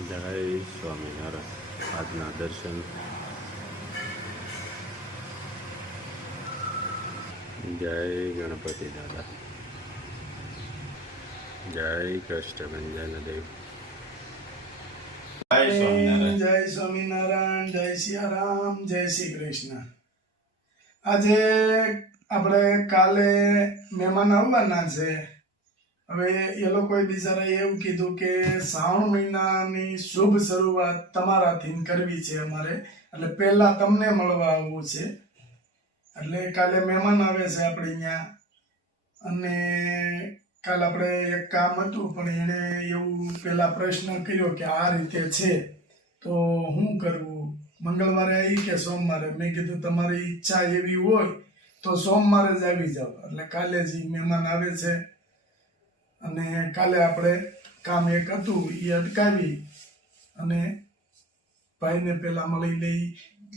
જય સ્વામિનારાયણ. આજના દર્શન. જય ગણપતિ દાદા. જય કષ્ટભંજન દેવ. જય સ્વામિનારાયણ. જય સિયારામ. જય શ્રી કૃષ્ણ. આજે આપણે કાલે મહેમાન આવવાના છે. હવે એ લોકોએ બિચારા એવું કીધું કે શ્રાવણ મહિનાની શુભ શરૂઆત તમારાથી કરવી છે અમારે, એટલે પહેલા તમને મળવા આવવું છે. એટલે કાલે મહેમાન આવે છે આપણે અહીંયા, અને કાલે આપણે એક કામ હતું પણ એણે એવું પેલા પ્રશ્ન કર્યો કે આ રીતે છે તો શું કરવું, મંગળવારે આવી કે સોમવારે? મેં કીધું તમારી ઈચ્છા એવી હોય તો સોમવારે જ આવી જાઓ. એટલે કાલે જ મહેમાન આવે છે અને કાલે આપણે કામ એક હતું એ અટકાવી અને ભાઈને પેલા મળી લઈ,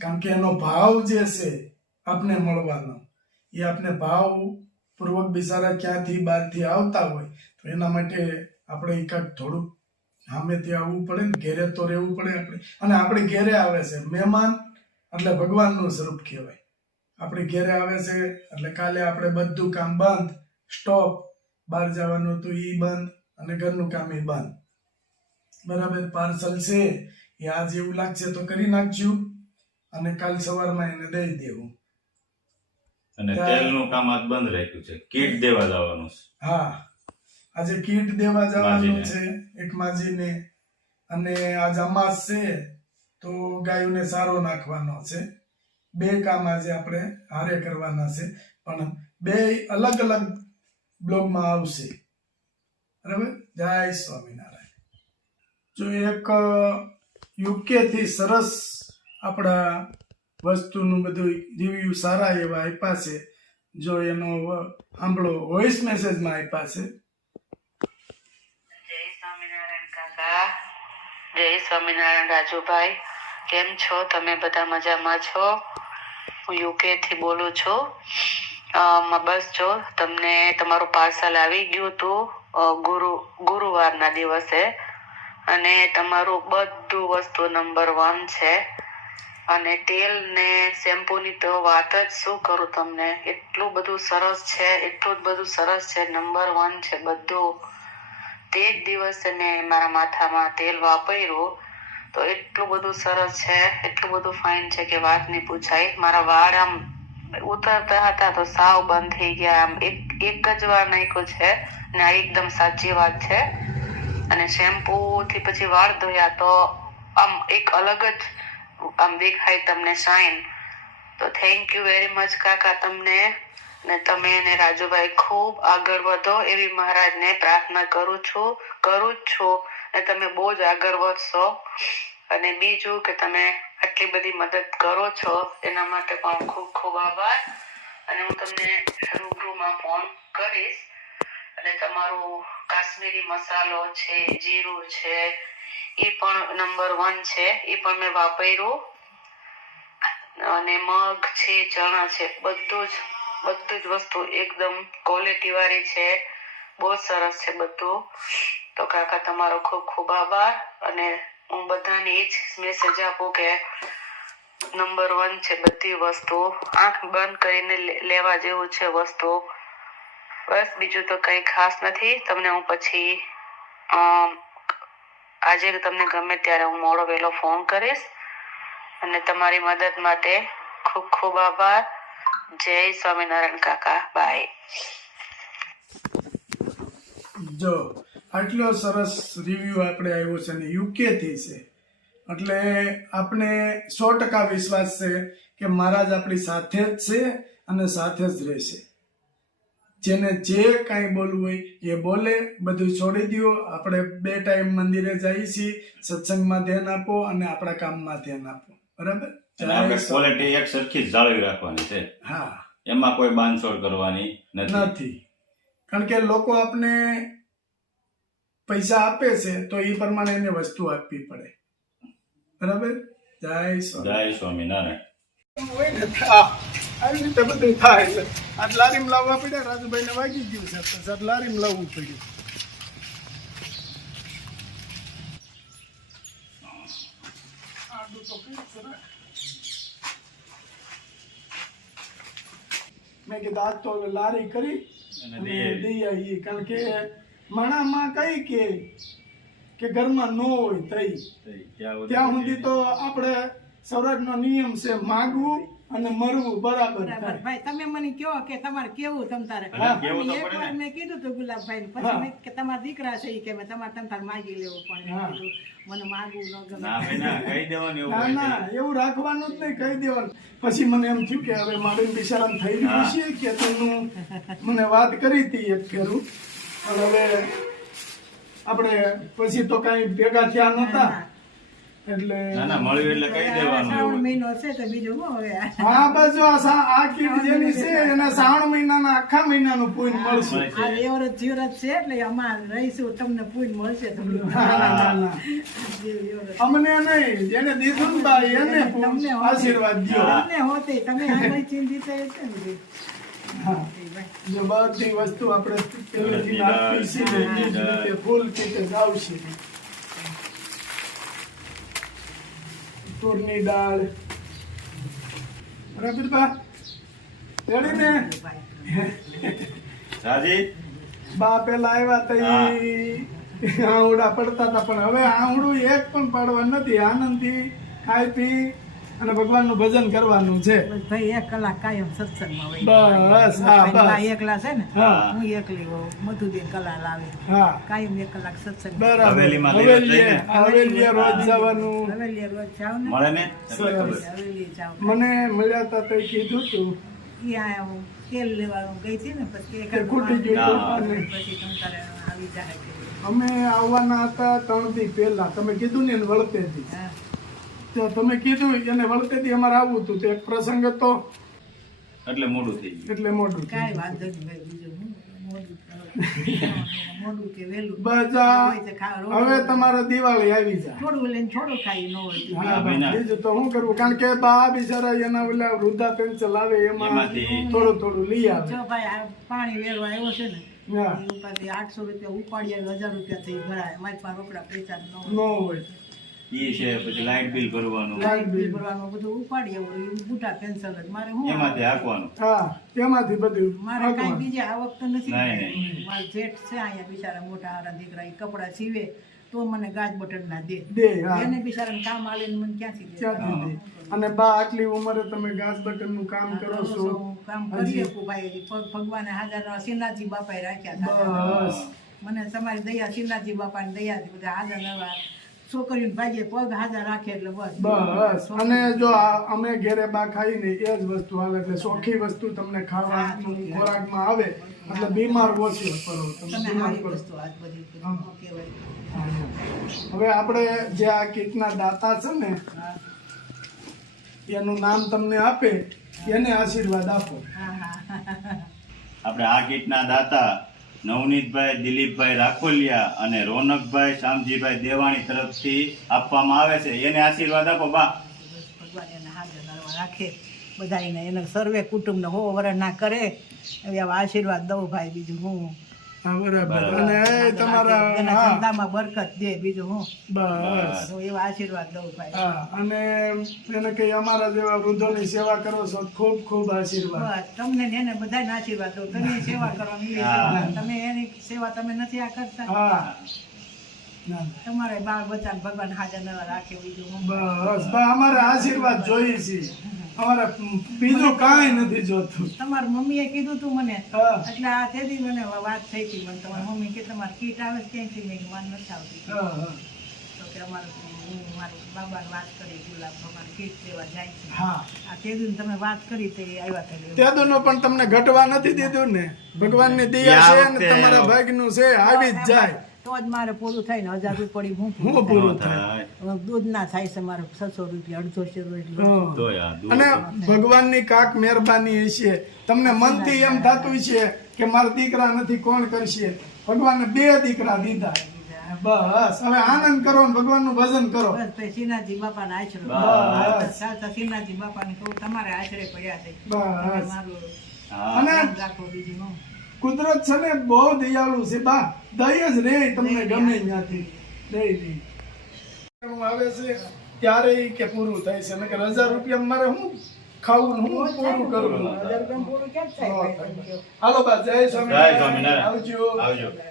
કારણ કે એનો ભાવ જે છે આપને મળવાનો, એ આપને ભાવ પૂર્વક બિચારા ક્યાંથી બહારથી આવતા હોય તો એના માટે આપણે એકાદ થોડુંક સામેથી આવવું પડે ને, ઘેરે તો રહેવું પડે આપણે. અને આપણે ઘેરે આવે છે મહેમાન એટલે ભગવાનનું સ્વરૂપ કહેવાય. આપણે ઘેરે આવે છે એટલે કાલે આપણે બધું કામ બંધ, સ્ટોપ. બહાર જવાનું તો એ બંધ અને ઘરનું કામ એ બંધ. બરાબર. પાર્સલ છે એ આજ એવું લાગશે તો કરી નાખજો અને કાલ સવારમાં એને દઈ દેવું. અને તેલનું કામ આજ બંધ રાખ્યું છે, કીટ દેવા જવાનું છે. હા, આજે કીટ દેવા જવાનું છે એક માજીને, અને આજ અમાસ છે તો ગાયોને સારો નાખવાનો છે. બે કામ આજે આપણે હારે કરવાના છે, પણ બે અલગ અલગ બ્લોગમાં આવશે. બરાબર. જય સ્વામિનારાયણ. જો એક યુકે થી સરસ આપણા વસ્તુનું બધું રિવ્યુ સારા એવા આપ્યા છે. જો એનો સાંભળો, વોઇસ મેસેજમાં આપ્યા છે. જય સ્વામિનારાયણ કાકા. જય સ્વામિનારાયણ રાજુભાઈ. કેમ છો તમે? બધા મજામાં છો? હું યુકે થી બોલું છું. બસ જો તમને તમારું પાર્સલ આવી ગયું હતું ગુરુવારના દિવસે, અને તમારું બધું વસ્તુ નંબર 1 છે. અને તેલ ને શેમ્પુ ની તો વાત જ શું કરું તમને, એટલું બધું સરસ છે, એટલું જ બધું સરસ છે, નંબર 1 છે બધું. તે જ દિવસે મેં મારા માથામાં તેલ વાપર્યું તો એટલું બધું સરસ છે, એટલું બધું ફાઇન છે કે વાત નહીં પૂછાય. મારા વાળ આમ ઉતરતા હતા તો સાવ બંધ થઈ ગયા. આમ એક જ વાર નાખ્યું છે ને આ એકદમ સાચી વાત છે. અને શેમ્પુ થી પછી વાળ ધોયા તો આમ એક અલગ જ આમ દેખાય તમને શાઇન. તો થેન્ક યુ વેરી મચ કાકા તમને, ને તમે અને રાજુભાઈ ખૂબ આગળ વધો એવી મહારાજને પ્રાર્થના કરું જ છું, ને તમે બહુ જ આગળ વધશો. અને બીજું કે તમે આટલી બધી મદદ કરો છો એના માટે પણ ખૂબ ખૂબ આભાર. અને હું તમને રૂબરૂમાં ફોન કરીશ. અને તમારું કાશ્મીરી મસાલો છે, જીરું છે, એ પણ નંબર 1 છે, એ પણ મેં વાપર્યું. અને મગ છે, ચણા છે, બધું જ વસ્તુ એકદમ ક્વોલિટી વાળી છે, બહુ સરસ છે બધું. તો કાકા તમારો ખૂબ ખૂબ આભાર. અને હું બધાને એ જ મેસેજ આપું કે નંબર 1 છે બધી વસ્તુ, આંખ બંધ કરીને લેવા જેવું છે વસ્તુ. બસ બીજું તો કઈ ખાસ નથી. તમને હું પછી આજે તમને ગમે ત્યારે હું મોડો વહેલો ફોન કરીશ. અને તમારી મદદ માટે ખૂબ ખૂબ આભાર. જય સ્વામિનારાયણ કાકા. બાય. જો આટલો સરસ રિવ્યુ આપણે આવ્યો છે અને યુકે થી છે, એટલે આપણે 100% વિશ્વાસ છે કે મહારાજ આપણી સાથે જ છે અને સાથે જ રહેશે. જેને જે કાંઈ બોલવું હોય એ બોલે, બધું છોડી દો. આપણે 2 ટાઈમ મંદિરે જઈએ છીએ, સત્સંગમાં ધ્યાન આપો અને આપણા કામમાં ધ્યાન આપો. બરાબર. આપણે ક્વોલિટી એક સરખી જાળવી રાખવાની છે. હા, એમાં કોઈ બાંધછોડ કરવાની નથી. કારણ કે લોકો આપણે પૈસા આપે છે તો એ પ્રમાણે એને વસ્તુ આપવી પડે. બરાબર. જય સ્વામિનારાયણ. હોય ને આવી રીતે બધું થાય. એટલે આ લારીમ લાવવા પડ્યા. રાજુભાઈ ને વાગી ગયું છે તો લારીમ લાવવું પડ્યું. તો કઈ સરા મેં કીધું આજ તો હવે લારી કરી અને અને દઈ દઈ આવીએ કારણ કે માણામાં કઈ કે ઘરમાં ન હોય તઈ ત્યાં સુધી તો આપણે સૌરાષ્ટ્રનો નિયમ છે માગવું અને મરવું બરાબર બરાબર થાય. ભાઈ તમે મને કહો કે તમારે કેવું તમ તારે હા, કેવું તો એક પડે વાર ને. મેં કીધું તું ગુલાબભાઈ હા. પછી મેં કે તમારા દીકરા છે ઈ કે મેં તમારે તમ તારે માગી લેવું પણ મેં હા. કીધું મને માગવું ન ગમે ના ભાઈ ના કહી દેવાનું એવું ના હોય ના તો. એવું રાખવાનું જ નહીં, કહી દેવાનું. પછી મને એમ થયું કે હવે મારે બિચારાને થઈ રહ્યું છે કે તેનું મને વાત કરી હતી એક ફેરું પણ હવે આપણે પછી તો કઈ ભેગા થયા નતા એટલે ના ના મળ્યું એટલે કહી દેવાનું શ્રાવણ એવું. મહિનો છે તો બીજું શું હવે હા બસ જો આ કીટ જેની છે એના શ્રાવણ મહિનાના આખા મહિનાનું પૂન મળશે. આ એવરત જીવરત છે એટલે અમાર રહીશું તમને પૂન મળશે તમને ના, ના, ના. અમને નહીં, જેને દીધું ને ભાઈ એને તમને હોતે. આશીર્વાદ દ્યો. તમને હોતે તમે આગળ ચિંતિત છે ને બધી. હા. જો બધી વસ્તુ આપણે પહેલેથી નાખી છે ને એ જ રીતે ફૂલ કીટે જ આવશે. તુરની દાળ બરાબર બા રેડી ને રાજી બા પેલા આવ્યા તો આંવડા પડતા હતા પણ હવે આંવડું એક પણ પાડવા નથી. આનંદથી ખાઈ પી અને ભગવાનનું ભજન કરવાનું છે. બસ ભાઈ 1 કલાક કાયમ સત્સંગમાં હોય બસ હા ભાઈ બસ એકલા છે ને હા. હું એકલી હોઉં મધુબેન કલા લાવે હા કાયમ 1 કલાક સત્સંગ બરાબર હવેલીમાં દિવસ હવેલીએ જઈને. હવેલીએ રોજ જવાનું. હવેલી રોજ જાવ ને મળે ને એટલે સરસ. ખબર. હવેલી જાવ મને મળ્યા તા તો કીધું તું ત્યાં હું તેલ લેવાનું ગઈ હતી ને પછી કે ખૂટી ગયું હા. હતું. પછી તમ તારે આવી જાય કે અમે આવવાના હતા 3 દી પહેલા તમે કીધું ને એને વળતેથી હા તો તમે કીધું એને વળતેથી અમારે આવવું હતું તે એક પ્રસંગ હતો એટલે મોડું થઈ ગયું. એટલે મોટું કાંઈ વાંધો નહીં ભાઈ બીજું હું મોડું કે વહેલું બસ આ હોય તો ખાવા હવે તમારે દિવાળી આવી જાય. થોડું લઈને થોડું ખાઈ ન હોય તો હા, ભાઈ ના. બીજું તો શું કરવું કારણ કે બા બિચારા એના ઓલા વૃદ્ધા પેન્શન આવે એમાં એમાંથી થોડું થોડું લઈ આવે. જો ભાઈ આ પાણી વેરવા આવ્યો છે ને હા એ ઉપરથી 800 રૂપિયા ઉપાડી 1000 રૂપિયા થઈ ભરાય અમારી પાસે રોકડા પૈસા ન ન હોય હોય ઈ છે પછી લાઇટ બિલ ભરવાનું લાઈટ બિલ ભરવાનું બધું ઉપાડી આવું એ બુટા પેન્શન જ મારે શું એમાંથી હાંકવાનું. હા એમાંથી બધું મારે કઈ હાંકવાનું. બીજી આવક તો નથી નહીં, નહીં. મારા જેઠ છે અહીંયા બિચારા મોટા હારા દીકરા એ કપડાં સીવે તો મને ગાજ બટન ના દે દે હા એને બિચારાને કામ આલે ને મને ક્યાંથી દે ક્યાંથી દે? અને બા આટલી ઉંમરે તમે ગાસ બટન નું કામ કરો છો હું કામ કરી શકું ભાઈ હજી ભગવાને હાજર શ્રીનાથજી બાપાએ રાખ્યા હતા બસ મને તમારી દયા શ્રીનાથજી બાપાની દયાથી બધા હાજર નવા છોકરીઓને ભાગ્યે પગ હાજર રાખે એટલે બસ બસ અને જો અમે ઘેરે બા ખાઈને એ જ વસ્તુ આવે એટલે ચોખ્ખી વસ્તુ તમને ખાવા ખોરાકમાં આવે એટલે બીમાર ઓછી પડો તમે તમે બીમાર સારી પડો. વસ્તુ આજ બધી હા. કહેવાય હવે આપણે જે આ કીટના દાતા છે ને હા એનું નામ તમને આપે એને આશીર્વાદ આપો. હા આપણે આ કીટના દાતા નવનીતભાઈ દિલીપભાઈ રાખોલિયા અને રોનકભાઈ શામજીભાઈ દેવાણી તરફથી આપવામાં આવે છે એને આશીર્વાદ આપો બા. બસ ભગવાન એને હાજર નરવા રાખે બધાને એને સર્વે કુટુંબને હો વરણ ના કરે એવી આવા આશીર્વાદ દઉં ભાઈ બીજું હું હા બરાબર બરાબર. અને એ તમારા એના હા ધંધામાં બરકત દે બીજું હું બસ હું એવા આશીર્વાદ દઉં ભાઈ હા અને એને કઈ અમારા જેવા વૃદ્ધોની સેવા કરો છો તો ખૂબ ખૂબ આશીર્વાદ. બસ તમને ને એને બધાને આશીર્વાદ દઉં તમે સેવા કરવાની એવી હા. સેવા. તમે એની સેવા તમે નથી આ કરતા હા ના, તમારે બાળ બચ્ચા ભગવાન હાજર નવા રાખે બીજું હું બસ બા અમારે આશીર્વાદ જોઈએ છે અમારે બીજું કાંઈ નથી જોતું. તમારી મમ્મીએ કીધું તું મને હા એટલે આ તેથી મને વાત થઈ હતી મને તમારી મમ્મી કે તમારી કીટ આવે છે ક્યાંથી મેં કીધું, મને નથી આવતી હા હા તો કે અમારે હું મારા બાબાને વાત કરી ગુલાબ ભગવાન કીટ લેવા જાય છે હા આ તે દી તમે વાત કરી તે આવ્યા હતા લેવા. તેદુનો પણ તમને ઘટવા નથી દીધું ને ભગવાનની દયા છે ને તમારા ભાગનું છે આવી જ જાય. તો જ મારે પૂરું થાય ને 1000 રૂપિયા હું હું પૂરું થાય થાય. દૂધ ના થાય છે મારે 600 રૂપિયા 150 એટલું હા. તોય આ દૂધ અને ભગવાનની કાક મહેરબાની હશે તમને મનથી એમ થતું છે કે મારા દીકરા નથી કોણ કરશે ભગવાને 2 દીકરા દીધા બસ હવે આનંદ કરો ને ભગવાનનું ભજન કરો. બસ ભાઈ શ્રીનાથજી બાપાના આશરે બસ. ચાલતા શ્રીનાથજી બાપાને કહું તમારે આશરે પડ્યા છે તમે બસ મારું હા. અને ધ્યાન રાખો બીજું હું કુદરત છે ને બહુ દયાળુ છે બા દય જ રે તમને ગમે ત્યાંથી દઈ દે આવે છે ત્યારે ઈ કે પૂરું થાય છે મેં કે 1000 રૂપિયા મારે હું ખાવું ને હું પૂરું કરું દર્શન પૂરું ક્યાં જ થાય ભાઈ? સમજો. હાલો બા જય જય સ્વામિનારાયણ સ્વામિનારાયણ. આવજો આવજો જય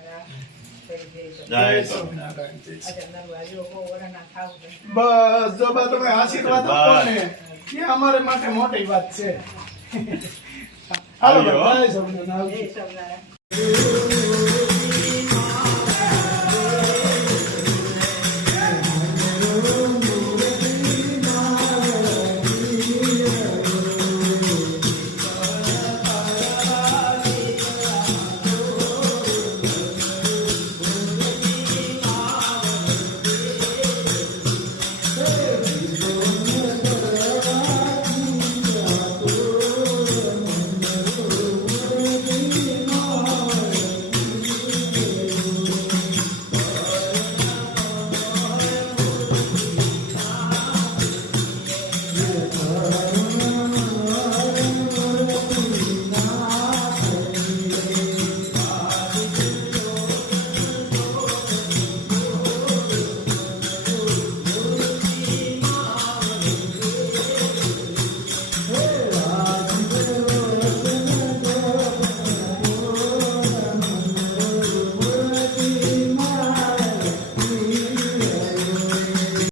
જય જય સ્વામિનારાયણ. સ્વામિનારાયણ જય અચ્છા, નરવા જો બહુ વરાના ખાવું છે. બસ જો બા તમે આશીર્વાદ આપો ને એ અમારે માટે મોટી વાત છે હાલો બા, જય સ્વામિનારાયણ આવજો. જય સ્વામિનારાયણ.